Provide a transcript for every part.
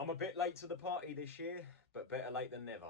I'm a bit late to the party this year, but better late than never.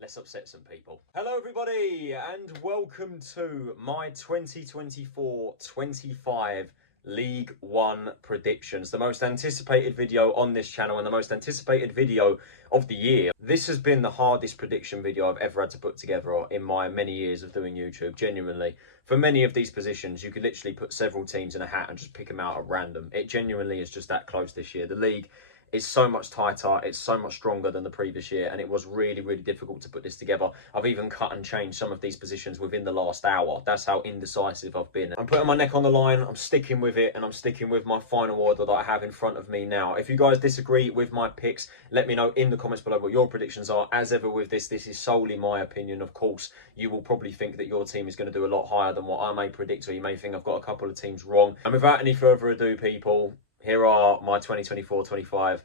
Let's upset some people. Hello everybody and welcome to my 2024-25 League One predictions. The most anticipated video on this channel and the most anticipated video of the year. This has been the hardest prediction video I've ever had to put together in my many years of doing YouTube, genuinely. For many of these positions, you could literally put several teams in a hat and just pick them out at random. It genuinely is just that close this year. The league is so much tighter, it's so much stronger than the previous year, and it was really, really difficult to put this together. I've even cut and changed some of these positions within the last hour. That's how indecisive I've been. I'm putting my neck on the line, I'm sticking with it, and I'm sticking with my final order that I have in front of me now. If you guys disagree with my picks, let me know in the comments below what your predictions are. As ever with this is solely my opinion. Of course, you will probably think that your team is going to do a lot higher than what I may predict, or you may think I've got a couple of teams wrong. And without any further ado, people, here are my 2024-25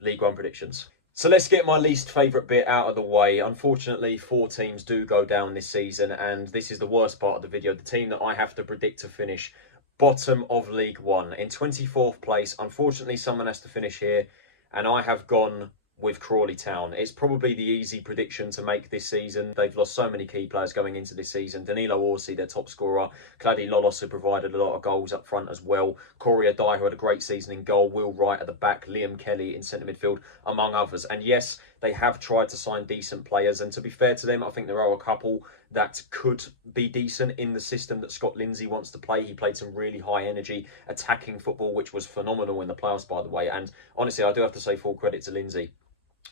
League One predictions. So let's get my least favourite bit out of the way. Unfortunately, 4 teams do go down this season, and this is the worst part of the video. The team that I have to predict to finish bottom of League One. In 24th place, unfortunately, someone has to finish here, and I have gone with Crawley Town. It's probably the easy prediction to make this season. They've lost so many key players going into this season. Danilo Orsi, their top scorer. Claudio Lolos, who provided a lot of goals up front as well. Corey Adai, who had a great season in goal. Will Wright at the back. Liam Kelly in centre midfield, among others. And yes, they have tried to sign decent players. And to be fair to them, I think there are a couple that could be decent in the system that Scott Lindsay wants to play. He played some really high energy attacking football, which was phenomenal in the playoffs, by the way. And honestly, I do have to say full credit to Lindsay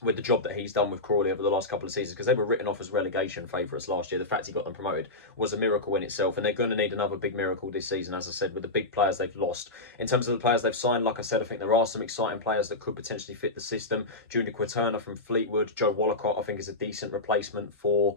with the job that he's done with Crawley over the last couple of seasons, because they were written off as relegation favourites last year. The fact he got them promoted was a miracle in itself, and they're going to need another big miracle this season, as I said, with the big players they've lost. In terms of the players they've signed, like I said, I think there are some exciting players that could potentially fit the system. Junior Quaterna from Fleetwood, Joe Wallacott, I think, is a decent replacement for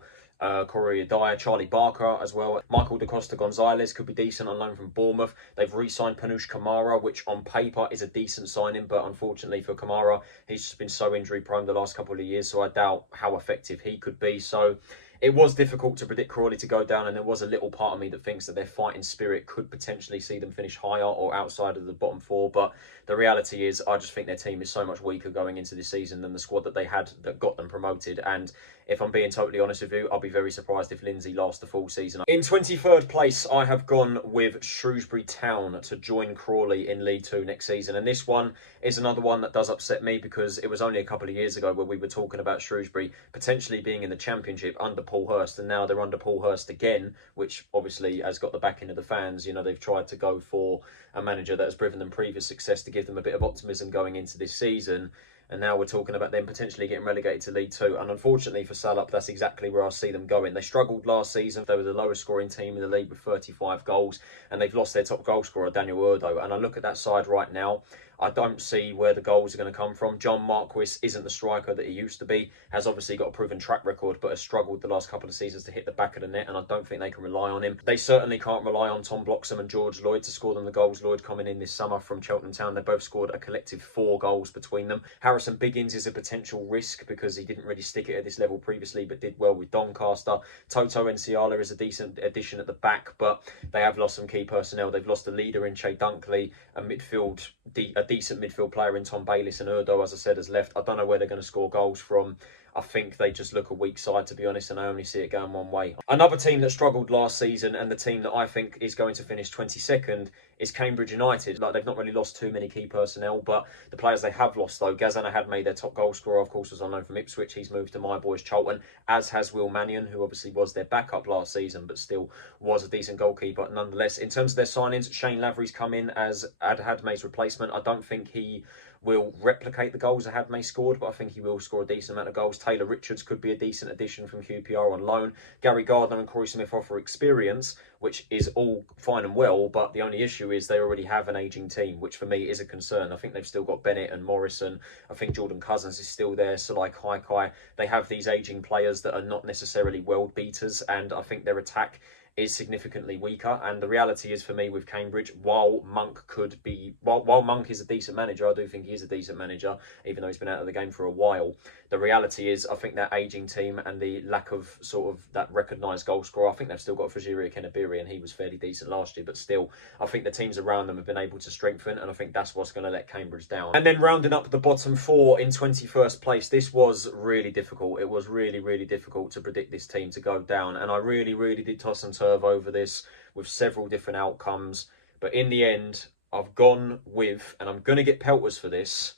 Corey Adai, Charlie Barker as well. Michael Da Costa Gonzalez could be decent on loan from Bournemouth. They've re-signed Panush Kamara, which on paper is a decent signing, but unfortunately for Kamara, he's just been so injury prone the last couple of years, so I doubt how effective he could be. So it was difficult to predict Crawley to go down, and there was a little part of me that thinks that their fighting spirit could potentially see them finish higher or outside of the bottom 4. But the reality is, I just think their team is so much weaker going into this season than the squad that they had that got them promoted. And if I'm being totally honest with you, I'll be very surprised if Lindsay lasts the full season. In 23rd place, I have gone with Shrewsbury Town to join Crawley in League 2 next season. And this one is another one that does upset me, because it was only a couple of years ago where we were talking about Shrewsbury potentially being in the Championship under Paul Hurst, and now they're under Paul Hurst again, which obviously has got the backing of the fans. You know, they've tried to go for a manager that has proven them previous success to give them a bit of optimism going into this season. And now we're talking about them potentially getting relegated to League 2. And unfortunately for Salop, that's exactly where I see them going. They struggled last season. They were the lowest scoring team in the league with 35 goals. And they've lost their top goal scorer, Daniel Urdo. And I look at that side right now, I don't see where the goals are going to come from. John Marquis isn't the striker that he used to be. Has obviously got a proven track record, but has struggled the last couple of seasons to hit the back of the net, and I don't think they can rely on him. They certainly can't rely on Tom Bloxham and George Lloyd to score them the goals. Lloyd coming in this summer from Cheltenham Town. They both scored a collective 4 goals between them. Harrison Biggins is a potential risk because he didn't really stick it at this level previously, but did well with Doncaster. Toto Enciala is a decent addition at the back, but they have lost some key personnel. They've lost a leader in Che Dunkley, a decent midfield player in Tom Bayliss, and Urdo, as I said, has left. I don't know where they're going to score goals from. I think they just look a weak side, to be honest, and I only see it going one way. Another team that struggled last season, and the team that I think is going to finish 22nd, is Cambridge United. Like, they've not really lost too many key personnel, but the players they have lost, though, Gazan Ahadme, their top goal scorer, of course, was on loan from Ipswich. He's moved to my boys Charlton, as has Will Mannion, who obviously was their backup last season, but still was a decent goalkeeper nonetheless. In terms of their signings, Shane Lavery's come in as Ahadme's replacement. I don't think he will replicate the goals Ahadme scored, but I think he will score a decent amount of goals. Taylor Richards could be a decent addition from QPR on loan. Gary Gardner and Corey Smith offer experience, which is all fine and well, but the only issue is they already have an ageing team, which for me is a concern. I think they've still got Bennett and Morrison. I think Jordan Cousins is still there, so like Haikai. They have these ageing players that are not necessarily world beaters, and I think their attack is significantly weaker. And the reality is for me with Cambridge, while Monk is a decent manager, I do think he is a decent manager, even though he's been out of the game for a while. The reality is, I think that ageing team and the lack of sort of that recognised goal scorer, I think they've still got Fajiri Kenabiri, and he was fairly decent last year, but still, I think the teams around them have been able to strengthen, and I think that's what's going to let Cambridge down. And then rounding up the bottom four in 21st place, this was really difficult. It was really, really difficult to predict this team to go down, and I really, really did toss and turve over this with several different outcomes, but in the end, I've gone with, and I'm going to get pelters for this,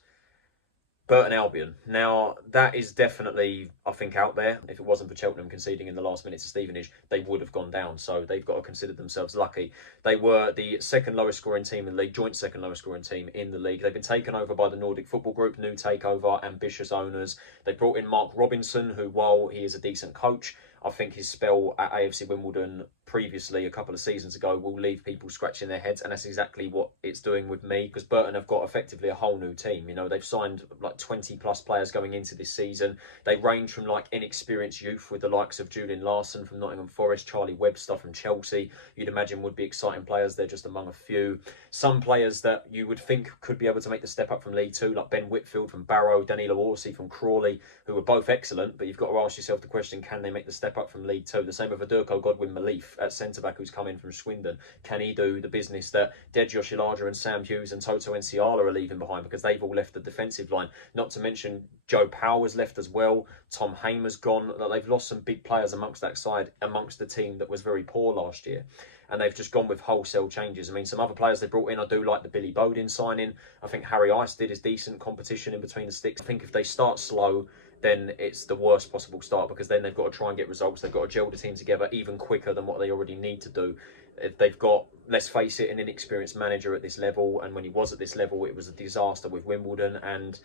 Burton Albion. Now, that is definitely, I think, out there. If it wasn't for Cheltenham conceding in the last minute to Stevenage, they would have gone down. So they've got to consider themselves lucky. They were the second lowest scoring team in the league, joint second lowest scoring team in the league. They've been taken over by the Nordic Football Group, new takeover, ambitious owners. They brought in Mark Robinson, who, while he is a decent coach, I think his spell at AFC Wimbledon previously, a couple of seasons ago, will leave people scratching their heads, and that's exactly what it's doing with me, because Burton have got effectively a whole new team. You know, they've signed like 20 plus players going into this season. They range from like inexperienced youth with the likes of Julian Larson from Nottingham Forest, Charlie Webster from Chelsea, you'd imagine would be exciting players. They're just among a few. Some players that you would think could be able to make the step up from League Two, like Ben Whitfield from Barrow, Danilo Orsi from Crawley, who are both excellent, but you've got to ask yourself the question, can they make the step up from League Two? The same with Adurko Godwin-Malif at centre-back, who's come in from Swindon. Can he do the business that Deji Oshilaja and Sam Hughes and Toto Nsiala are leaving behind, because they've all left the defensive line? Not to mention Joe Powell has left as well. Tom Hamer's gone. They've lost some big players amongst that side, amongst the team that was very poor last year. And they've just gone with wholesale changes. I mean, some other players they brought in, I do like the Billy Bodin signing. I think Harry Ice did his decent competition in between the sticks. I think if they start slow, then it's the worst possible start, because then they've got to try and get results. They've got to gel the team together even quicker than what they already need to do. If they've got, let's face it, an inexperienced manager at this level, and when he was at this level, it was a disaster with Wimbledon, and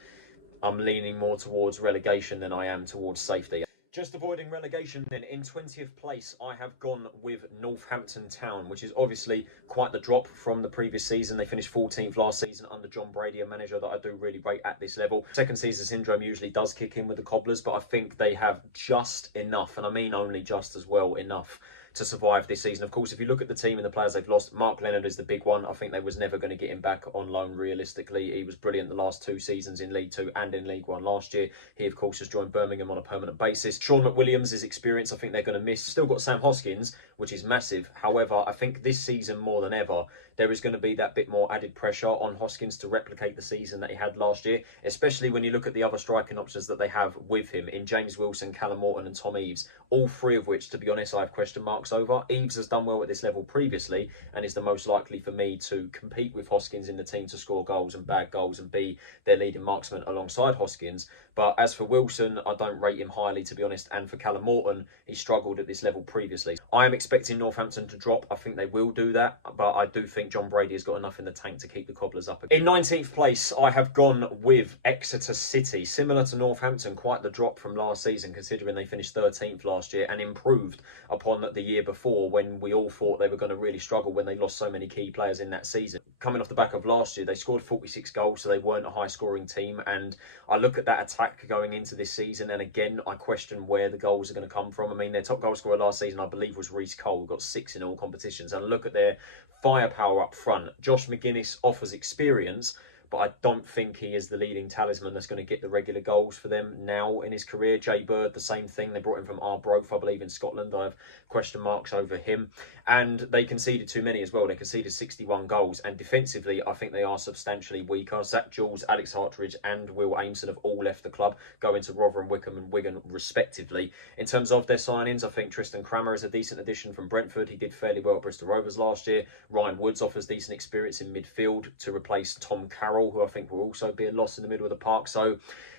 I'm leaning more towards relegation than I am towards safety. Just avoiding relegation then, in 20th place, I have gone with Northampton Town, which is obviously quite the drop from the previous season. They finished 14th last season under John Brady, a manager that I do really rate at this level. Second season syndrome usually does kick in with the Cobblers, but I think they have just enough, and I mean only just as well enough, to survive this season. Of course, if you look at the team and the players they've lost, Mark Leonard is the big one. I think they was never going to get him back on loan realistically. He was brilliant the last two seasons in League Two and in League One last year. He, of course, has joined Birmingham on a permanent basis. Sean McWilliams is experience. I think they're going to miss. Still got Sam Hoskins, which is massive. However, I think this season more than ever, there is going to be that bit more added pressure on Hoskins to replicate the season that he had last year, especially when you look at the other striking options that they have with him in James Wilson, Callum Morton and Tom Eaves, all three of which, to be honest, I have question marks over. Eaves has done well at this level previously and is the most likely for me to compete with Hoskins in the team to score goals and bag goals and be their leading marksman alongside Hoskins. But as for Wilson, I don't rate him highly, to be honest, and for Callum Morton, he struggled at this level previously. I am expecting Northampton to drop. I think they will do that, but I do think John Brady has got enough in the tank to keep the Cobblers up. In 19th place, I have gone with Exeter City. Similar to Northampton, quite the drop from last season, considering they finished 13th last year and improved upon the year before, when we all thought they were going to really struggle when they lost so many key players in that season. Coming off the back of last year, they scored 46 goals, so they weren't a high-scoring team, and I look at that attack going into this season, and again, I question where the goals are going to come from. I mean, their top goal scorer last season, I believe, was Reece Cole, who got 6 in all competitions, and look at their firepower up front. Josh McGuinness offers experience, but I don't think he is the leading talisman that's going to get the regular goals for them now in his career. Jay Bird, the same thing. They brought him from Arbroath, I believe, in Scotland. I have question marks over him. And they conceded too many as well. They conceded 61 goals. And defensively, I think they are substantially weaker. Zach Jules, Alex Hartridge and Will Aimson have all left the club, going to Rotherham, Wickham and Wigan, respectively. In terms of their signings, I think Tristan Crammer is a decent addition from Brentford. He did fairly well at Bristol Rovers last year. Ryan Woods offers decent experience in midfield to replace Tom Carroll, who I think will also be a loss in the middle of the park. So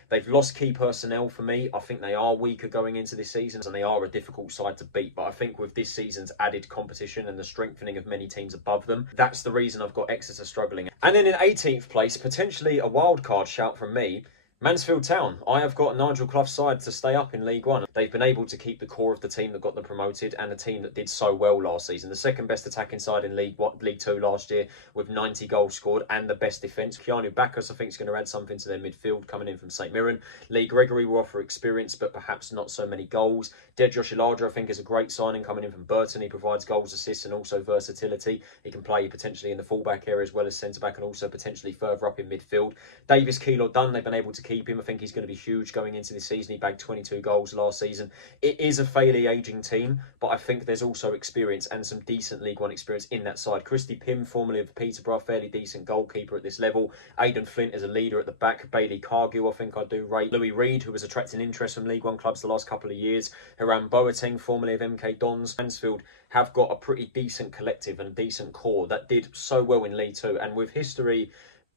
they've lost key personnel for me. I think they are weaker going into this season, and they are a difficult side to beat. But I think with this season's added competition and the strengthening of many teams above them, that's the reason I've got Exeter struggling. And then in 18th place, potentially a wild card shout from me, Mansfield Town. I have got Nigel Clough's side to stay up in League One. They've been able to keep the core of the team that got them promoted and the team that did so well last season. The second best attacking side in League Two last year with 90 goals scored and the best defence. Keanu Bacchus, I think, is going to add something to their midfield coming in from St Mirren. Lee Gregory will offer experience but perhaps not so many goals. Dedrosh Ilaja, I think, is a great signing coming in from Burton. He provides goals, assists and also versatility. He can play potentially in the fullback area as well as centre-back and also potentially further up in midfield. Davis Keillor-Dunn, they've been able to keep him. I think he's going to be huge going into this season. He bagged 22 goals last season. It is a fairly ageing team, but I think there's also experience and some decent League One experience in that side. Christy Pym, formerly of Peterborough, fairly decent goalkeeper at this level. Aidan Flint is a leader at the back. Bailey Cargill, I think I do rate. Louis Reed, who was attracting interest from League One clubs the last couple of years. Hiram Boateng, formerly of MK Dons. Mansfield have got a pretty decent collective and a decent core that did so well in League Two. And with history,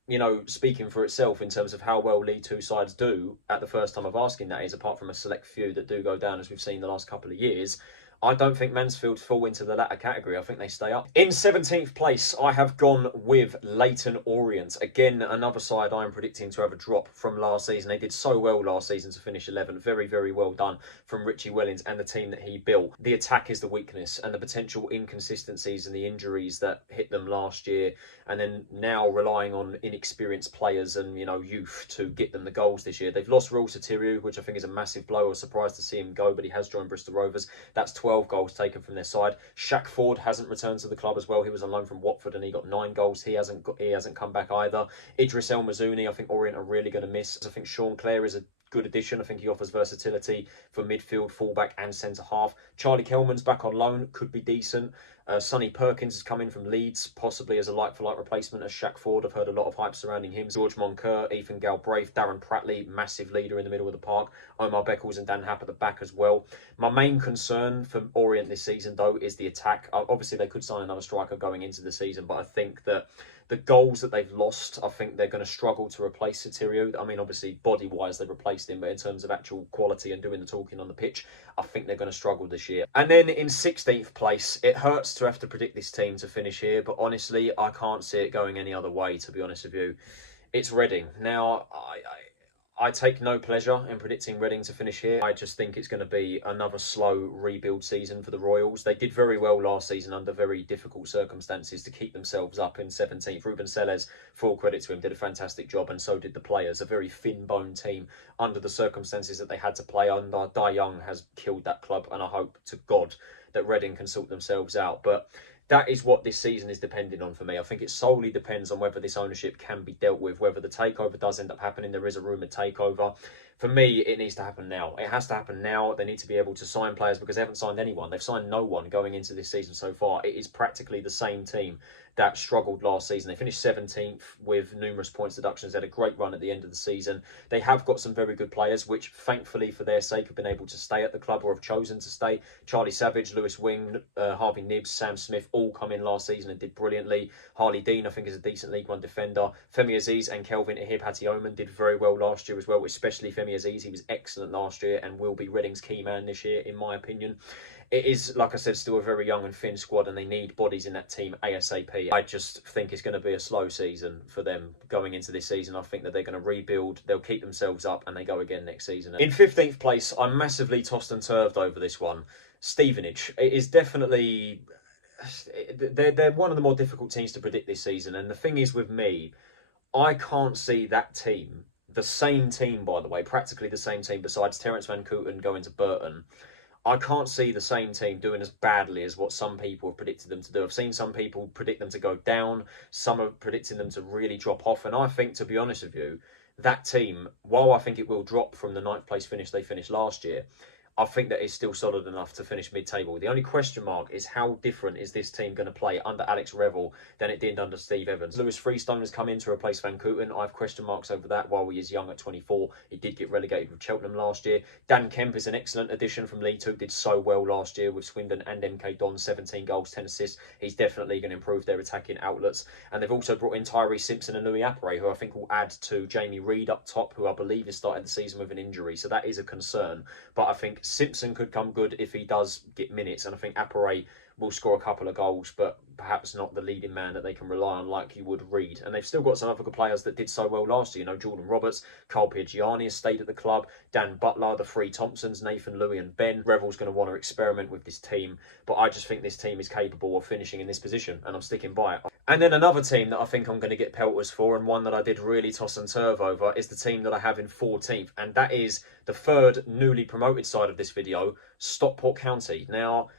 you know, speaking for itself in terms of how well League Two sides do at the first time of asking, that is, apart from a select few that do go down, as we've seen the last couple of years, I don't think Mansfield fall into the latter category. I think they stay up. In 17th place, I have gone with Leyton Orient. Again, another side I am predicting to have a drop from last season. They did so well last season to finish 11th. Very, very well done from Richie Wellings and the team that he built. The attack is the weakness and the potential inconsistencies and the injuries that hit them last year. And then now relying on inexperienced players and, you know, youth to get them the goals this year. They've lost Raul Sotiriou, which I think is a massive blow. I was surprised to see him go, but he has joined Bristol Rovers. That's 12 goals taken from their side. Shaq Ford hasn't returned to the club as well. He was on loan from Watford and he got 9 goals. He hasn't come back either. Idris El Mazouni, I think Orient are really going to miss. I think Sean Clare is a good addition. I think he offers versatility for midfield, fullback and centre half. Charlie Kelman's back on loan, could be decent. Sonny Perkins has come in from Leeds, possibly as a like-for-like replacement as Shaq Ford. I've heard a lot of hype surrounding him. George Moncur, Ethan Galbraith, Darren Pratley, massive leader in the middle of the park. Omar Beckles and Dan Happ at the back as well. My main concern for Orient this season, though, is the attack. Obviously, they could sign another striker going into the season, but I think that the goals that they've lost, I think they're going to struggle to replace Sotiriou. I mean, obviously, body-wise, they've replaced him, but in terms of actual quality and doing the talking on the pitch, I think they're going to struggle this year. And then in 16th place, it hurts to have to predict this team to finish here, but honestly, I can't see it going any other way, to be honest with you. It's Reading. Now, I take no pleasure in predicting Reading to finish here. I just think it's going to be another slow rebuild season for the Royals. They did very well last season under very difficult circumstances to keep themselves up in 17th. Ruben Selles, full credit to him, did a fantastic job, and so did the players. A very thin-boned team under the circumstances that they had to play under. Dai Young has killed that club, and I hope to God that Reading can sort themselves out. But that is what this season is depending on for me. I think it solely depends on whether this ownership can be dealt with, whether the takeover does end up happening. There is a rumoured takeover. For me, it needs to happen now. It has to happen now. They need to be able to sign players because they haven't signed anyone. They've signed no one going into this season so far. It is practically the same team that struggled last season. They finished 17th with numerous points deductions. They had a great run at the end of the season. They have got some very good players, which thankfully for their sake have been able to stay at the club or have chosen to stay. Charlie Savage, Lewis Wing, Harvey Nibbs, Sam Smith all come in last season and did brilliantly. Harley Dean, I think, is a decent League One defender. Femi Aziz and Kelvin Ihib-Hatioman did very well last year as well, especially Femi Aziz. He was excellent last year and will be Reading's key man this year, in my opinion. It is, like I said, still a very young and thin squad and they need bodies in that team ASAP. I just think it's going to be a slow season for them going into this season. I think that they're going to rebuild, they'll keep themselves up and they go again next season. In 15th place, I'm massively tossed and turved over this one. Stevenage. It is definitely... They're one of the more difficult teams to predict this season. And the thing is with me, I can't see that team, the same team, by the way, practically the same team besides Terence Van Kooten going to Burton, I can't see the same team doing as badly as what some people have predicted them to do. I've seen some people predict them to go down. Some are predicting them to really drop off. And I think, to be honest with you, that team, while I think it will drop from the 9th place finish they finished last year, I think that is still solid enough to finish mid-table. The only question mark is how different is this team going to play under Alex Revel than it did under Steve Evans. Lewis Freestone has come in to replace Van Kooten. I have question marks over that while he is young at 24. He did get relegated with Cheltenham last year. Dan Kemp is an excellent addition from League Two. Did so well last year with Swindon and MK Dons. 17 goals, 10 assists. He's definitely going to improve their attacking outlets. And they've also brought in Tyree Simpson and Louis Appere, who I think will add to Jamie Reid up top, who I believe is starting the season with an injury. So that is a concern. But I think Simpson could come good if he does get minutes, and I think Appere will score a couple of goals, but perhaps not the leading man that they can rely on like you would Reed. And they've still got some other good players that did so well last year. You know, Jordan Roberts, Carl Piergianni has stayed at the club, Dan Butler, the three Thompsons, Nathan Louis and Ben. Revell's going to want to experiment with this team, but I just think this team is capable of finishing in this position, and I'm sticking by it. And then another team that I think I'm going to get pelters for, and one that I did really toss and turve over, is the team that I have in 14th, and that is the third newly promoted side of this video, Stockport County. Now,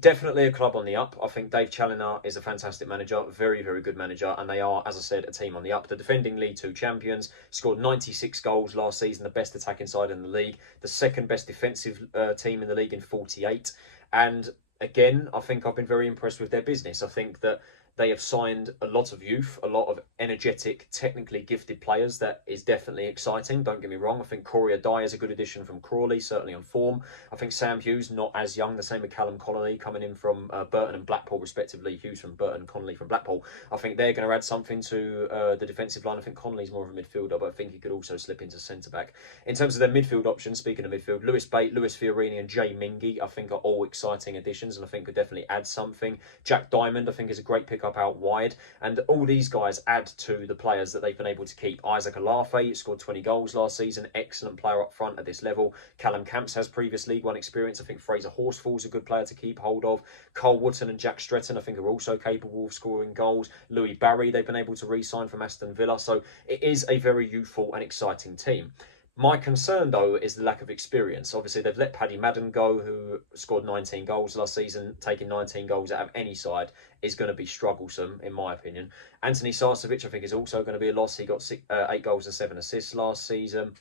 definitely a club on the up. I think Dave Challinor is a fantastic manager, very, very good manager, and they are, as I said, a team on the up. The defending League Two champions, scored 96 goals last season, the best attacking side in the league, the second best defensive team in the league in 48. And again, I think I've been very impressed with their business. I think that they have signed a lot of youth, a lot of energetic, technically gifted players. That is definitely exciting, don't get me wrong. I think Corey Adai is a good addition from Crawley, certainly on form. I think Sam Hughes, not as young, the same with Callum Connolly, coming in from Burton and Blackpool, respectively. Hughes from Burton, Connolly from Blackpool. I think they're going to add something to the defensive line. I think Connolly's more of a midfielder, but I think he could also slip into centre-back. In terms of their midfield options, speaking of midfield, Lewis Bate, Lewis Fiorini and Jay Mingy, I think are all exciting additions, and I think could definitely add something. Jack Diamond, I think, is a great pickup out wide, and all these guys add to the players that they've been able to keep. Isaac Alafe scored 20 goals last season, excellent player up front at this level. Callum Camps has previous League One experience. I think Fraser Horsfall's a good player to keep hold of. Cole Wootton and Jack Stretton, I think, are also capable of scoring goals. Louis Barry, they've been able to re-sign from Aston Villa, so it is a very youthful and exciting team. My concern, though, is the lack of experience. Obviously, they've let Paddy Madden go, who scored 19 goals last season. Taking 19 goals out of any side is going to be strugglesome, in my opinion. Anthony Sarcevic, I think, is also going to be a loss. He got 8 goals and 7 assists last season.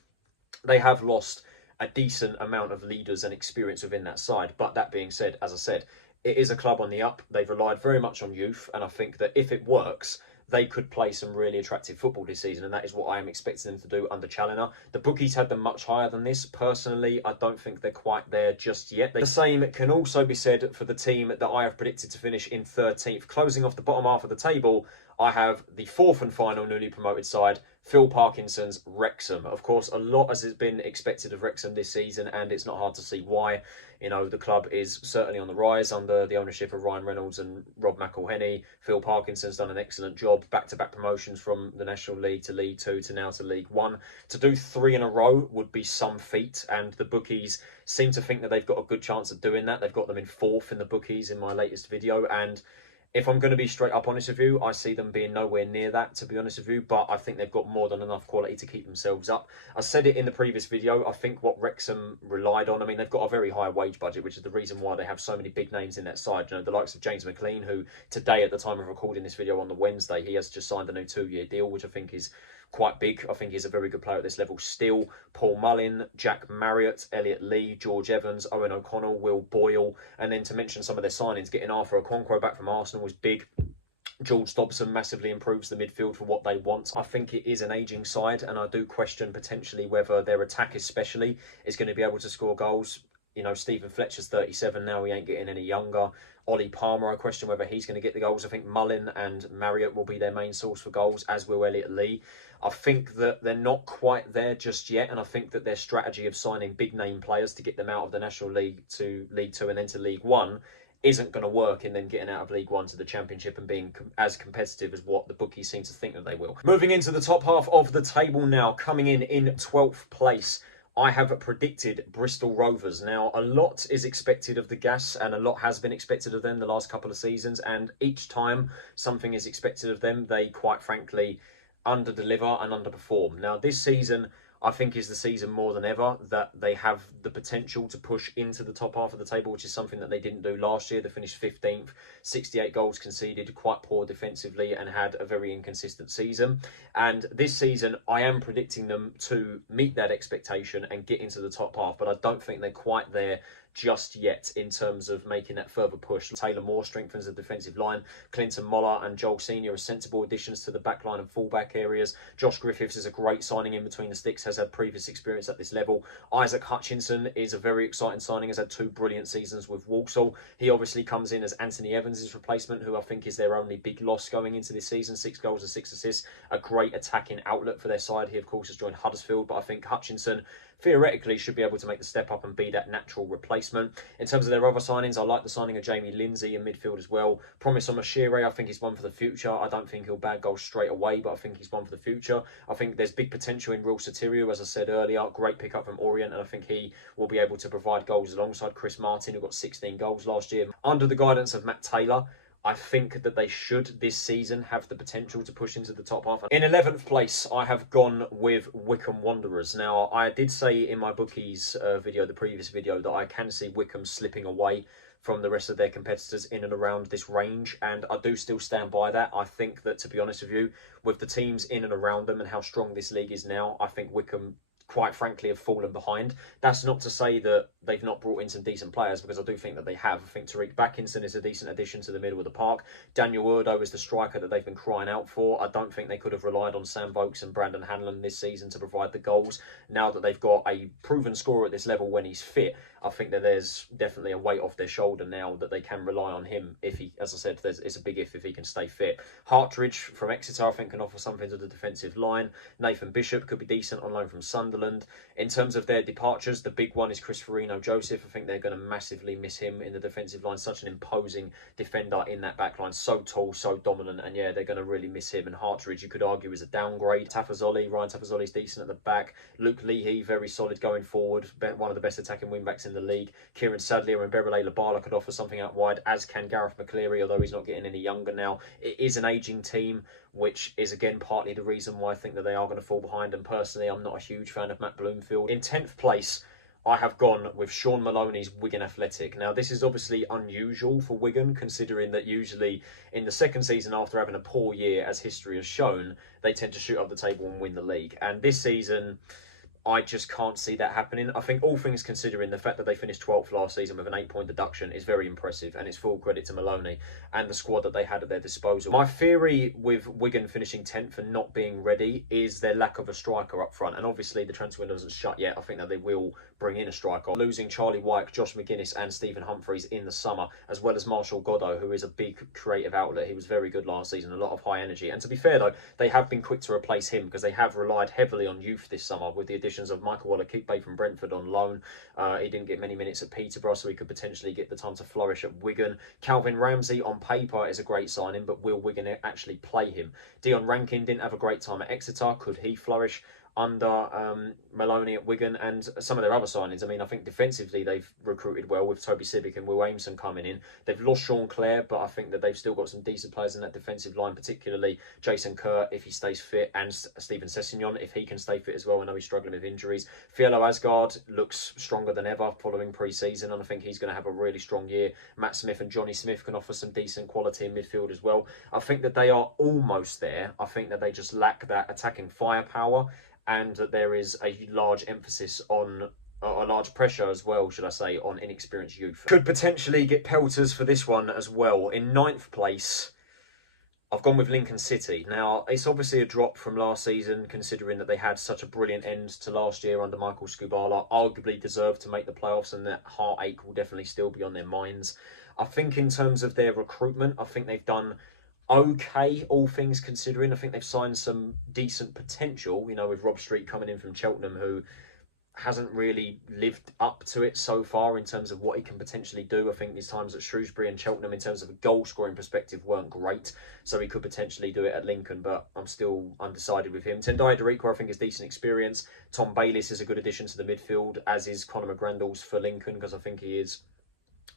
They have lost a decent amount of leaders and experience within that side. But that being said, as I said, it is a club on the up. They've relied very much on youth, and I think that if it works, they could play some really attractive football this season, and that is what I am expecting them to do under Challinor. The bookies had them much higher than this. Personally, I don't think they're quite there just yet. The same can also be said for the team that I have predicted to finish in 13th. Closing off the bottom half of the table, I have the fourth and final newly promoted side, Phil Parkinson's Wrexham. Of course, a lot has been expected of Wrexham this season, and it's not hard to see why. You know, the club is certainly on the rise under the ownership of Ryan Reynolds and Rob McElhenney. Phil Parkinson's done an excellent job. Back-to-back promotions from the National League to League Two to now to League One. To do 3 in a row would be some feat, and the bookies seem to think that they've got a good chance of doing that. They've got them in 4th in the bookies in my latest video, and if I'm going to be straight up honest with you, I see them being nowhere near that, to be honest with you, but I think they've got more than enough quality to keep themselves up. I said it in the previous video, I think what Wrexham relied on, I mean, they've got a very high wage budget, which is the reason why they have so many big names in that side. You know, the likes of James McLean, who today, at the time of recording this video on the Wednesday, he has just signed a new 2-year deal, which I think is quite big. I think he's a very good player at this level still. Paul Mullin, Jack Marriott, Elliot Lee, George Evans, Owen O'Connell, Will Boyle, and then to mention some of their signings, getting Arthur Okonkwo back from Arsenal was big. George Dobson massively improves the midfield for what they want. I think it is an ageing side, and I do question potentially whether their attack especially is going to be able to score goals. You know, Stephen Fletcher's 37 now, he ain't getting any younger. Ollie Palmer, I question whether he's going to get the goals. I think Mullin and Marriott will be their main source for goals, as will Elliot Lee. I think that they're not quite there just yet, and I think that their strategy of signing big-name players to get them out of the National League to League Two and then to League One isn't going to work in them getting out of League One to the Championship and being as competitive as what the bookies seem to think that they will. Moving into the top half of the table now, coming in 12th place, I have predicted Bristol Rovers. Now, a lot is expected of the Gas, and a lot has been expected of them the last couple of seasons, and each time something is expected of them, they quite frankly underdeliver and underperform. Now, this season, I think, is the season more than ever that they have the potential to push into the top half of the table, which is something that they didn't do last year. They finished 15th, 68 goals conceded, quite poor defensively, and had a very inconsistent season. And this season, I am predicting them to meet that expectation and get into the top half, but I don't think they're quite there just yet in terms of making that further push. Taylor Moore strengthens the defensive line. Clinton Moller and Joel Senior are sensible additions to the back line and fullback areas. Josh Griffiths is a great signing in between the sticks, has had previous experience at this level. Isaac Hutchinson is a very exciting signing, has had 2 brilliant seasons with Walsall. He obviously comes in as Anthony Evans' replacement, who I think is their only big loss going into this season. 6 goals and 6 assists, a great attacking outlet for their side. He, of course, has joined Huddersfield, but I think Hutchinson theoretically should be able to make the step up and be that natural replacement. In terms of their other signings, I like the signing of Jamie Lindsay in midfield as well. Promise Omoshire, I think he's one for the future. I don't think he'll bag goals straight away, but I think he's one for the future. I think there's big potential in Real Sotirio, as I said earlier. Great pickup from Orient, and I think he will be able to provide goals alongside Chris Martin, who got 16 goals last year. Under the guidance of Matt Taylor, I think that they should this season have the potential to push into the top half. In 11th place, I have gone with Wycombe Wanderers. Now, I did say in my bookies video, the previous video, that I can see Wycombe slipping away from the rest of their competitors in and around this range, and I do still stand by that. I think that, to be honest with you, with the teams in and around them and how strong this league is now, I think Wycombe, quite frankly, have fallen behind. That's not to say that they've not brought in some decent players, because I do think that they have. I think Tariq Backinson is a decent addition to the middle of the park. Daniel Urdo is the striker that they've been crying out for. I don't think they could have relied on Sam Vokes and Brandon Hanlon this season to provide the goals. Now that they've got a proven scorer at this level when he's fit, I think that there's definitely a weight off their shoulder now that they can rely on him if he, as I said, it's a big if he can stay fit. Hartridge from Exeter, I think, can offer something to the defensive line. Nathan Bishop could be decent on loan from Sunderland. In terms of their departures, the big one is Chris Joseph. I think they're going to massively miss him in the defensive line. Such an imposing defender in that back line. So tall, so dominant, and yeah, they're going to really miss him. And Hartridge, you could argue, is a downgrade. Ryan Tafazoli's decent at the back. Luke Leahy, very solid going forward. One of the best attacking wing-backs in the league. Kieran Sadlier and Berele Labala could offer something out wide, as can Gareth McCleary, although he's not getting any younger now. It is an ageing team, which is again partly the reason why I think that they are going to fall behind. And personally, I'm not a huge fan of Matt Bloomfield. In 10th place, I have gone with Sean Maloney's Wigan Athletic. Now, this is obviously unusual for Wigan, considering that usually in the second season, after having a poor year, as history has shown, they tend to shoot up the table and win the league. And this season, I just can't see that happening. I think, all things considering, the fact that they finished 12th last season with an 8-point deduction is very impressive, and it's full credit to Maloney and the squad that they had at their disposal. My theory with Wigan finishing 10th and not being ready is their lack of a striker up front, and obviously the transfer window isn't shut yet. I think that they will bring in a striker. Losing Charlie Wyke, Josh McGuinness and Stephen Humphreys in the summer, as well as Marshall Goddo, who is a big creative outlet. He was very good last season, a lot of high energy. And to be fair though, they have been quick to replace him, because they have relied heavily on youth this summer with the additions of Michael Waller-Kikbe from Brentford on loan. He didn't get many minutes at Peterborough, so he could potentially get the time to flourish at Wigan. Calvin Ramsey on paper is a great signing, but will Wigan actually play him? Dion Rankin didn't have a great time at Exeter. Could he flourish under Maloney at Wigan? And some of their other signings, I mean, I think defensively they've recruited well with Toby Civic and Will Aimson coming in. They've lost Sean Clare, but I think that they've still got some decent players in that defensive line, particularly Jason Kerr, if he stays fit, and Stephen Sessegnon, if he can stay fit as well. I know he's struggling with injuries. Fiello Asgard looks stronger than ever following pre-season, and I think he's going to have a really strong year. Matt Smith and Johnny Smith can offer some decent quality in midfield as well. I think that they are almost there. I think that they just lack that attacking firepower, and that there is a large emphasis on a large pressure as well, should I say, on inexperienced youth. Could potentially get pelters for this one as well. In 9th place, I've gone with Lincoln City. Now, it's obviously a drop from last season, considering that they had such a brilliant end to last year under Michael Skubala. Arguably deserved to make the playoffs, and that heartache will definitely still be on their minds. I think in terms of their recruitment, I think they've done okay, all things considering. I think they've signed some decent potential, you know, with Rob Street coming in from Cheltenham, who hasn't really lived up to it so far in terms of what he can potentially do. I think his times at Shrewsbury and Cheltenham in terms of a goal scoring perspective weren't great, so he could potentially do it at Lincoln, but I'm still undecided with him. Tendai Dariko, I think, is decent experience. Tom Bayliss is a good addition to the midfield, as is Conor McGrandles for Lincoln, because I think he is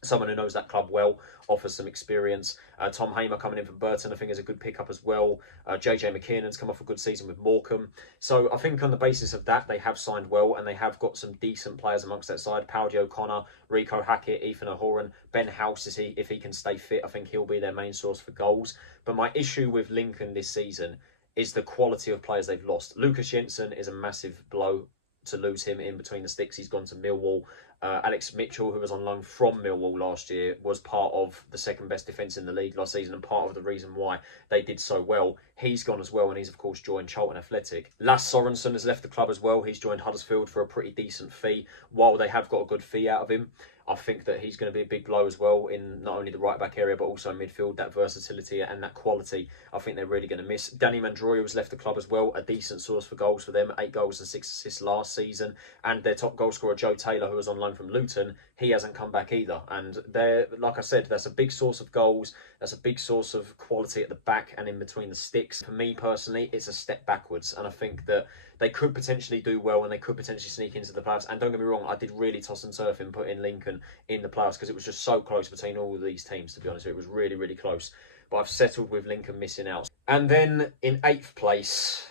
someone who knows that club well, offers some experience. Tom Hamer coming in from Burton, I think, is a good pickup as well. JJ McKinnon's come off a good season with Morecambe. So I think on the basis of that, they have signed well, and they have got some decent players amongst that side. Powdy O'Connor, Rico Hackett, Ethan O'Horan, Ben House, if he can stay fit, I think he'll be their main source for goals. But my issue with Lincoln this season is the quality of players they've lost. Lucas Jensen is a massive blow to lose him in between the sticks. He's gone to Millwall. Alex Mitchell, who was on loan from Millwall last year, was part of the second best defence in the league last season and part of the reason why they did so well. He's gone as well, and he's of course joined Charlton Athletic. Lasse Sorensen has left the club as well. He's joined Huddersfield for a pretty decent fee. While they have got a good fee out of him, I think that he's going to be a big blow as well in not only the right-back area but also midfield. That versatility and that quality, I think they're really going to miss. Danny Mandroya has left the club as well, a decent source for goals for them. 8 goals and 6 assists last season. And their top goal scorer, Joe Taylor, who was on loan from Luton, he hasn't come back either. And they're, like I said, that's a big source of goals. That's a big source of quality at the back and in between the sticks. For me personally, it's a step backwards. And I think that they could potentially do well and they could potentially sneak into the playoffs. And don't get me wrong, I did really toss and turf in putting Lincoln in the playoffs because it was just so close between all of these teams, to be honest. It was really, really close. But I've settled with Lincoln missing out. And then in 8th place,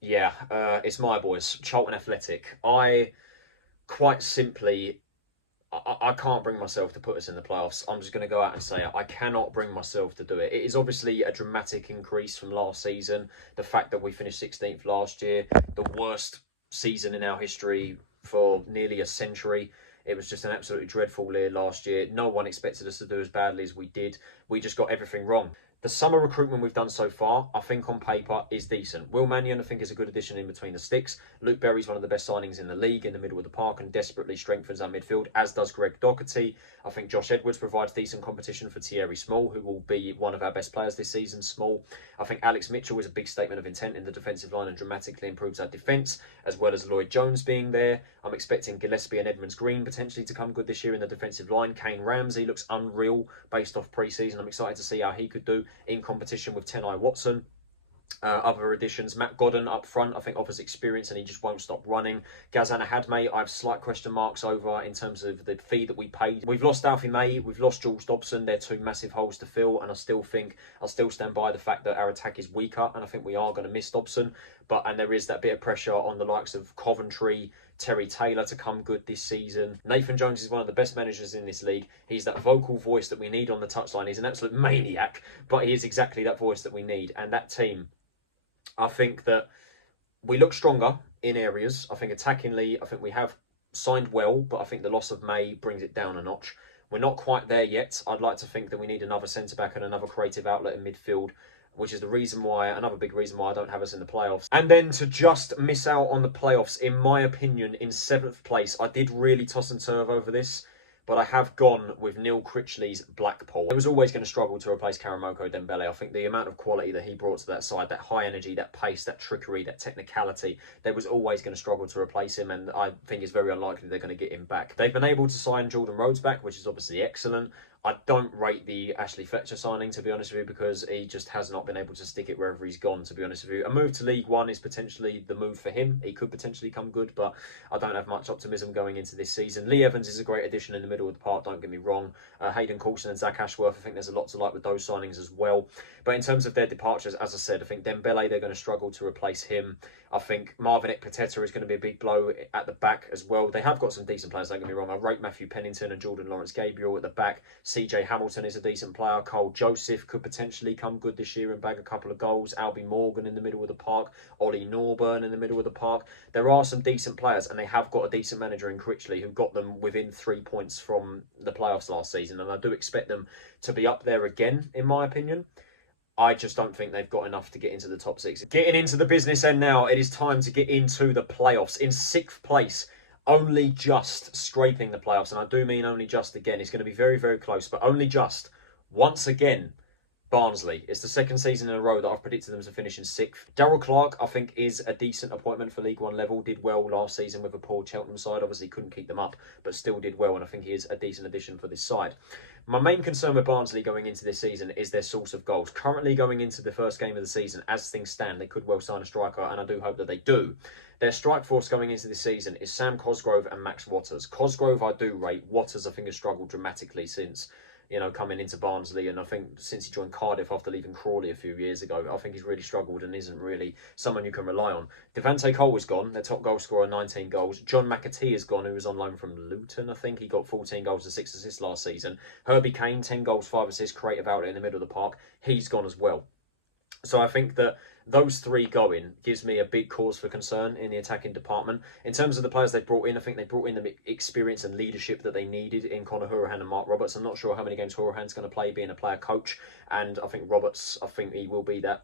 yeah, it's my boys, Charlton Athletic. I quite simply, I can't bring myself to put us in the playoffs. I'm just going to go out and say it. I cannot bring myself to do it. It is obviously a dramatic increase from last season. The fact that we finished 16th last year, the worst season in our history for nearly a century. It was just an absolutely dreadful year last year. No one expected us to do as badly as we did. We just got everything wrong. The summer recruitment we've done so far, I think on paper, is decent. Will Mannion, I think, is a good addition in between the sticks. Luke Berry's one of the best signings in the league in the middle of the park and desperately strengthens our midfield, as does Greg Doherty. I think Josh Edwards provides decent competition for Thierry Small, who will be one of our best players this season. Small. I think Alex Mitchell is a big statement of intent in the defensive line and dramatically improves our defence, as well as Lloyd Jones being there. I'm expecting Gillespie and Edmonds Green potentially to come good this year in the defensive line. Kane Ramsey looks unreal based off pre-season. I'm excited to see how he could do in competition with Tenai Watson. Other additions, Matt Godden up front, I think offers experience and he just won't stop running. Gazana Hadme, I have slight question marks over in terms of the fee that we paid. We've lost Alfie May, we've lost Jules Dobson. They're 2 massive holes to fill, and I'll still stand by the fact that our attack is weaker, and I think we are going to miss Dobson. And there is that bit of pressure on the likes of Coventry, Terry Taylor to come good this season. Nathan Jones is one of the best managers in this league. He's that vocal voice that we need on the touchline. He's an absolute maniac, but he is exactly that voice that we need. And that team, I think that we look stronger in areas. I think attackingly, I think we have signed well, but I think the loss of May brings it down a notch. We're not quite there yet. I'd like to think that we need another centre-back and another creative outlet in midfield, which is the reason why, another big reason why I don't have us in the playoffs. And then to just miss out on the playoffs, in my opinion, in 7th place, I did really toss and turf over this, but I have gone with Neil Critchley's Blackpool. It was always going to struggle to replace Karamoko Dembele. I think the amount of quality that he brought to that side, that high energy, that pace, that trickery, that technicality, they was always going to struggle to replace him, and I think it's very unlikely they're going to get him back. They've been able to sign Jordan Rhodes back, which is obviously excellent. I don't rate the Ashley Fletcher signing, to be honest with you, because he just has not been able to stick it wherever he's gone, to be honest with you. A move to League One is potentially the move for him. He could potentially come good, but I don't have much optimism going into this season. Lee Evans is a great addition in the middle of the park, don't get me wrong. Hayden Coulson and Zach Ashworth, I think there's a lot to like with those signings as well. But in terms of their departures, as I said, I think Dembele, they're going to struggle to replace him. I think Marvin Ekpateta is going to be a big blow at the back as well. They have got some decent players, don't get me wrong. I rate Matthew Pennington and Jordan Lawrence-Gabriel at the back. CJ Hamilton is a decent player. Cole Joseph could potentially come good this year and bag a couple of goals. Albie Morgan in the middle of the park. Ollie Norburn in the middle of the park. There are some decent players, and they have got a decent manager in Critchley who got them within 3 points from the playoffs last season, and I do expect them to be up there again, in my opinion. I just don't think they've got enough to get into the top 6. Getting into the business end now, it is time to get into the playoffs. In 6th place, only just scraping the playoffs, and I do mean only just again. It's going to be very, very close, but only just, once again, Barnsley. It's the 2nd season in a row that I've predicted them to finish in 6th. Darrell Clark, I think, is a decent appointment for League One level. Did well last season with a poor Cheltenham side. Obviously couldn't keep them up, but still did well, and I think he is a decent addition for this side. My main concern with Barnsley going into this season is their source of goals. Currently going into the first game of the season, as things stand, they could well sign a striker, and I do hope that they do. Their strike force going into this season is Sam Cosgrove and Max Watters. Cosgrove I do rate. Watters I think has struggled dramatically since, coming into Barnsley, and I think since he joined Cardiff after leaving Crawley a few years ago, I think he's really struggled and isn't really someone you can rely on. Devante Cole is gone, their top goal scorer, 19 goals. John McAtee is gone, who was on loan from Luton, I think. He got 14 goals and 6 assists last season. Herbie Kane, 10 goals, 5 assists, creative outlet in the middle of the park. He's gone as well. So I think that those three going gives me a big cause for concern in the attacking department. In terms of the players they brought in, I think they brought in the experience and leadership that they needed in Conor Hourihane and Mark Roberts. I'm not sure how many games Hourihane's going to play being a player coach, and I think Roberts, I think he will be that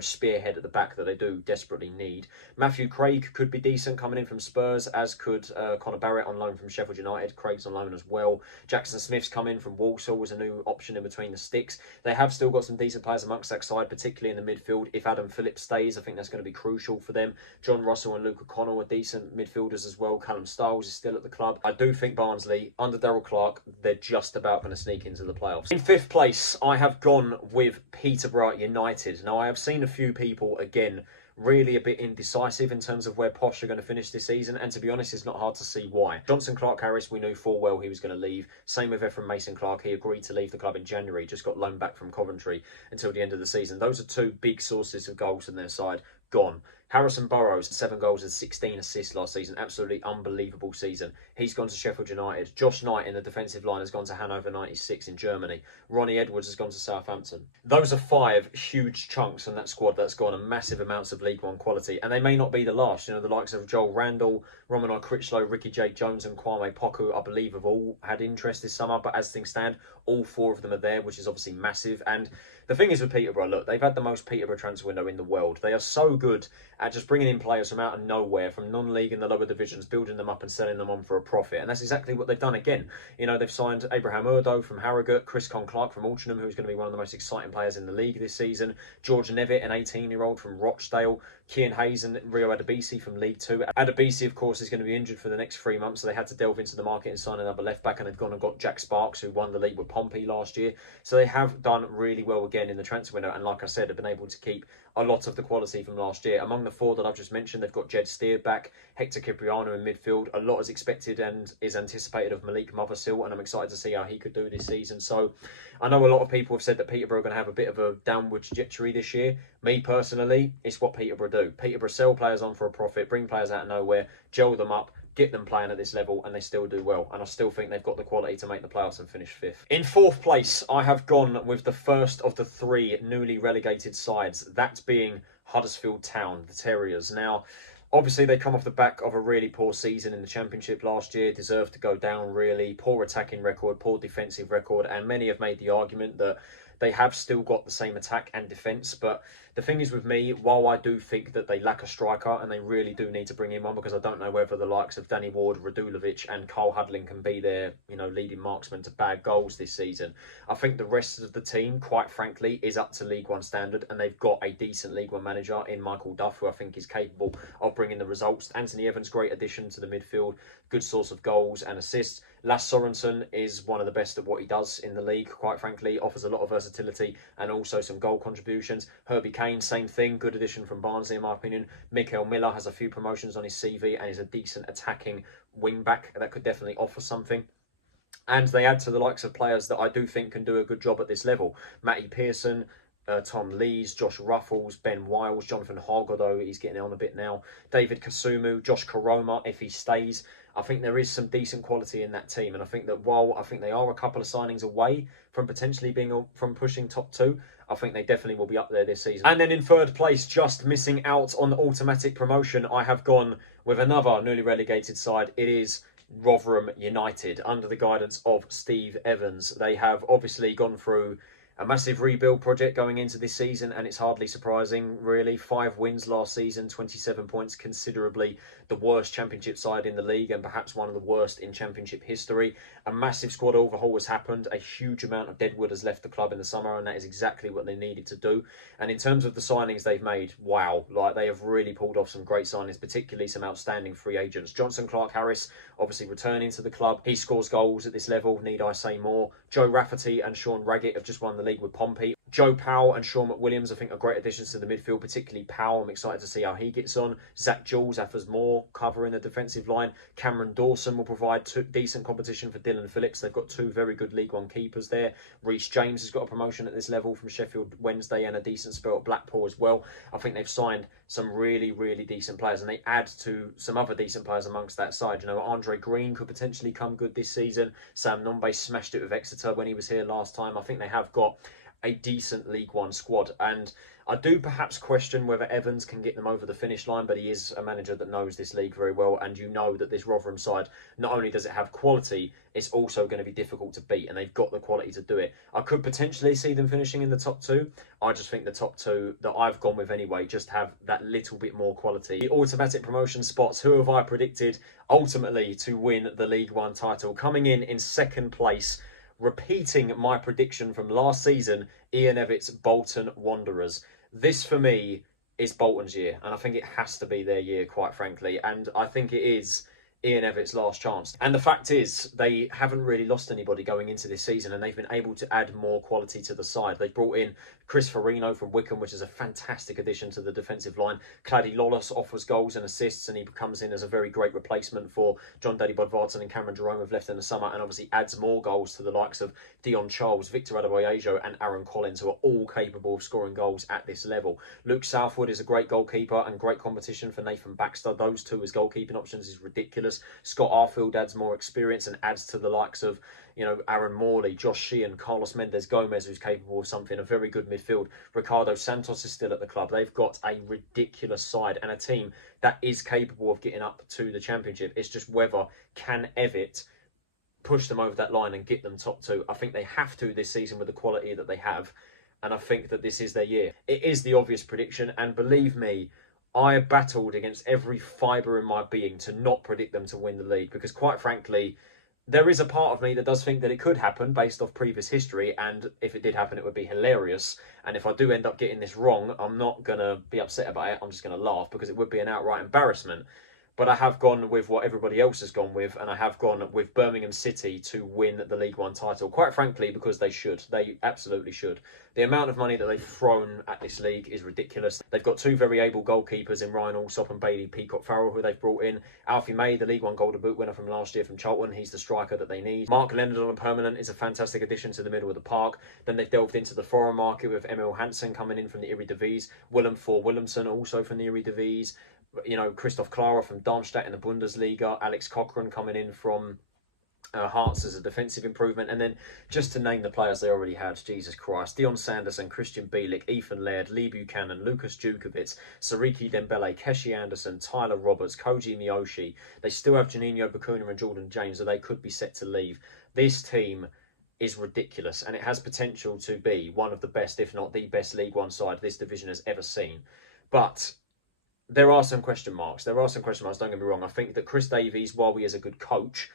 spearhead at the back that they do desperately need. Matthew Craig could be decent coming in from Spurs, as could Connor Barrett on loan from Sheffield United. Craig's on loan as well. Jackson Smith's come in from Walsall, was a new option in between the sticks. They have still got some decent players amongst that side, particularly in the midfield. If Adam Phillips stays, I think that's going to be crucial for them. John Russell and Luke O'Connell are decent midfielders as well. Callum Stiles is still at the club. I do think Barnsley, under Darrell Clarke, they're just about going to sneak into the playoffs. In fifth place, I have gone with Peterborough United. Now, I have seen a few people, again, really a bit indecisive in terms of where Posh are going to finish this season, and to be honest, it's not hard to see why. Johnson Clark-Harris, we knew full well he was going to leave. Same with Ephraim Mason-Clark. He agreed to leave the club in January, just got loaned back from Coventry until the end of the season. Those are two big sources of goals in their side. Gone. Harrison Burrows, 7 goals and 16 assists last season. Absolutely unbelievable season. He's gone to Sheffield United. Josh Knight in the defensive line has gone to Hannover 96 in Germany. Ronnie Edwards has gone to Southampton. Those are 5 huge chunks in that squad that's gone, and massive amounts of League One quality. And they may not be the last. The likes of Joel Randall, Romanai Critchlow, Ricky J. Jones and Kwame Poku, I believe, have all had interest this summer. But as things stand, all 4 of them are there, which is obviously massive. And the thing is with Peterborough, look, they've had the most Peterborough transfer window in the world. They are so good at just bringing in players from out of nowhere, from non-league and the lower divisions, building them up and selling them on for a profit. And that's exactly what they've done again. They've signed Abraham Urdo from Harrogate, Chris Con-Clark from Altrincham, who's going to be one of the most exciting players in the league this season, George Nevitt, an 18-year-old from Rochdale, Kian Hayes and Rio Adebisi from League Two. Adebisi, of course, is going to be injured for the next 3 months, so they had to delve into the market and sign another left-back, and they've gone and got Jack Sparks, who won the league with Pompey last year. So they have done really well again in the transfer window, and like I said, have been able to keep a lot of the quality from last year. Among the 4 that I've just mentioned, they've got Jed Steer back, Hector Cipriano in midfield. A lot is expected and is anticipated of Malik Mothersill, and I'm excited to see how he could do this season. So I know a lot of people have said that Peterborough are going to have a bit of a downward trajectory this year. Me personally, it's what Peterborough do. Peterborough sell players on for a profit, bring players out of nowhere, gel them up, get them playing at this level, and they still do well. And I still think they've got the quality to make the playoffs and finish 5th. In 4th place, I have gone with the first of the 3 newly relegated sides, that being Huddersfield Town, the Terriers. Now, obviously, they come off the back of a really poor season in the Championship last year, deserved to go down really, poor attacking record, poor defensive record, and many have made the argument that they have still got the same attack and defence. But the thing is with me, while I do think that they lack a striker and they really do need to bring in one, because I don't know whether the likes of Danny Ward, Radulovic and Carl Hudlin can be their leading marksmen to bag goals this season. I think the rest of the team, quite frankly, is up to League One standard, and they've got a decent League One manager in Michael Duff, who I think is capable of bringing the results. Anthony Evans, great addition to the midfield, good source of goals and assists. Lasse Sorensen is one of the best at what he does in the league, quite frankly, offers a lot of versatility and also some goal contributions. Herbie Kane, same thing, good addition from Barnsley in my opinion. Mikael Miller has a few promotions on his CV and is a decent attacking wing back that could definitely offer something. And they add to the likes of players that I do think can do a good job at this level. Matty Pearson, Tom Lees, Josh Ruffles, Ben Wiles, Jonathan Hogg, although he's getting on a bit now, David Kasumu, Josh Koroma, if he stays. I think there is some decent quality in that team, and I think that while I think they are a couple of signings away from potentially from pushing top 2, I think they definitely will be up there this season. And then in 3rd place, just missing out on automatic promotion, I have gone with another newly relegated side. It is Rotherham United, under the guidance of Steve Evans. They have obviously gone through a massive rebuild project going into this season, and it's hardly surprising, really. 5 wins last season, 27 points, considerably the worst Championship side in the league and perhaps one of the worst in Championship history. A massive squad overhaul has happened. A huge amount of deadwood has left the club in the summer, and that is exactly what they needed to do. And in terms of the signings they've made, wow, they have really pulled off some great signings, particularly some outstanding free agents. Johnson Clark-Harris, obviously returning to the club. He scores goals at this level, need I say more. Joe Rafferty and Sean Raggett have just won the league with Pompey. Joe Powell and Sean McWilliams, I think, are great additions to the midfield, particularly Powell. I'm excited to see how he gets on. Zach Jules offers more cover in the defensive line. Cameron Dawson will provide decent competition for Dylan Phillips. They've got 2 very good League One keepers there. Reece James has got a promotion at this level from Sheffield Wednesday and a decent spell at Blackpool as well. I think they've signed some really, really decent players, and they add to some other decent players amongst that side. Andre Green could potentially come good this season. Sam Nombe smashed it with Exeter when he was here last time. I think they have got a decent League One squad. And I do perhaps question whether Evans can get them over the finish line, but he is a manager that knows this league very well. And you know that this Rotherham side, not only does it have quality, it's also going to be difficult to beat, and they've got the quality to do it. I could potentially see them finishing in the top two. I just think the top two that I've gone with anyway just have that little bit more quality. The automatic promotion spots, who have I predicted ultimately to win the League One title? Coming in second place, repeating my prediction from last season, Ian Evans' Bolton Wanderers. This for me is Bolton's year, and I think it has to be their year, quite frankly. And I think it is Ian Evans' last chance. And the fact is, they haven't really lost anybody going into this season, and they've been able to add more quality to the side. They've brought in Chris Farino from Wycombe, which is a fantastic addition to the defensive line. Clady Lawless offers goals and assists, and he comes in as a very great replacement for John Daddy Bodvarsson and Cameron Jerome have left in the summer, and obviously adds more goals to the likes of Dion Charles, Victor Adebayo and Aaron Collins, who are all capable of scoring goals at this level. Luke Southwood is a great goalkeeper and great competition for Nathan Baxter. Those two as goalkeeping options is ridiculous. Scott Arfield adds more experience and adds to the likes of, you know, Aaron Morley, Josh Sheehan, Carlos Mendes Gomez, who's capable of something, a very good midfield. Ricardo Santos is still at the club. They've got a ridiculous side and a team that is capable of getting up to the Championship. It's just whether can Evatt push them over that line and get them top two. I think they have to this season with the quality that they have, and I think that this is their year. It is the obvious prediction, and believe me, I battled against every fibre in my being to not predict them to win the league, because quite frankly, there is a part of me that does think that it could happen based off previous history, and if it did happen, it would be hilarious. And if I do end up getting this wrong, I'm not going to be upset about it. I'm just going to laugh, because it would be an outright embarrassment. But I have gone with what everybody else has gone with, and I have gone with Birmingham City to win the League One title. Quite frankly, because they should. They absolutely should. The amount of money that they've thrown at this league is ridiculous. They've got two very able goalkeepers in Ryan Allsop and Bailey Peacock-Farrell, who they've brought in. Alfie May, the League One Golden Boot winner from last year from Charlton, he's the striker that they need. Mark Leonard on a permanent is a fantastic addition to the middle of the park. Then they've delved into the foreign market with Emil Hansen coming in from the Eredivisie, Willem for Williamson also from the Eredivisie. You know, Christoph Klara from Darmstadt in the Bundesliga, Alex Cochran coming in from Hearts as a defensive improvement, and then just to name the players they already had, Jesus Christ, Dion Sanderson, Christian Bielik, Ethan Laird, Lee Buchanan, Lucas Djukovic, Sariki Dembele, Keshi Anderson, Tyler Roberts, Koji Miyoshi. They still have Juninho Bacuna and Jordan James, so they could be set to leave. This team is ridiculous, and it has potential to be one of the best, if not the best League One side this division has ever seen. But there are some question marks. Don't get me wrong. I think that Chris Davies, while he is a good coach,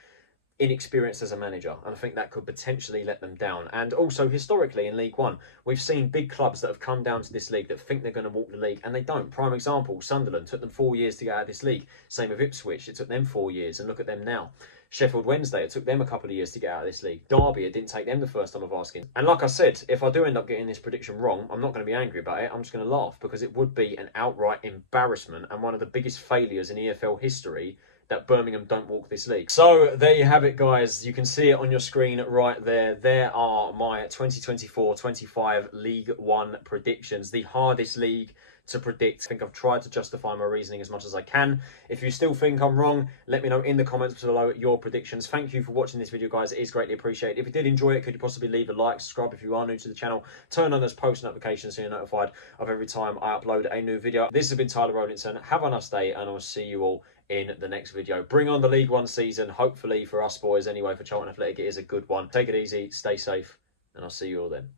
inexperienced as a manager, and I think that could potentially let them down. And also, historically in League One, we've seen big clubs that have come down to this league that think they're going to walk the league, and they don't. Prime example, Sunderland took them 4 years to get out of this league. Same with Ipswich, it took them 4 years, and look at them now. Sheffield Wednesday, it took them a couple of years to get out of this league. Derby, it didn't take them the first time of asking. And like I said, if I do end up getting this prediction wrong, I'm not going to be angry about it. I'm just going to laugh, because it would be an outright embarrassment and one of the biggest failures in EFL history that Birmingham don't walk this league. So there you have it, guys. You can see it on your screen right there. There are my 2024-25 League One predictions. The hardest league to predict. I think I've tried to justify my reasoning as much as I can. If you still think I'm wrong, let me know in the comments below your predictions. Thank you for watching this video, guys. It is greatly appreciated. If you did enjoy it, could you possibly leave a like, subscribe if you are new to the channel, turn on those post notifications so you're notified of every time I upload a new video. This has been Tyler Rowlinson. Have a nice day, and I'll see you all in the next video. Bring on the League One season, hopefully for us boys anyway, for Charlton Athletic. It is a good one. Take it easy, stay safe, and I'll see you all then.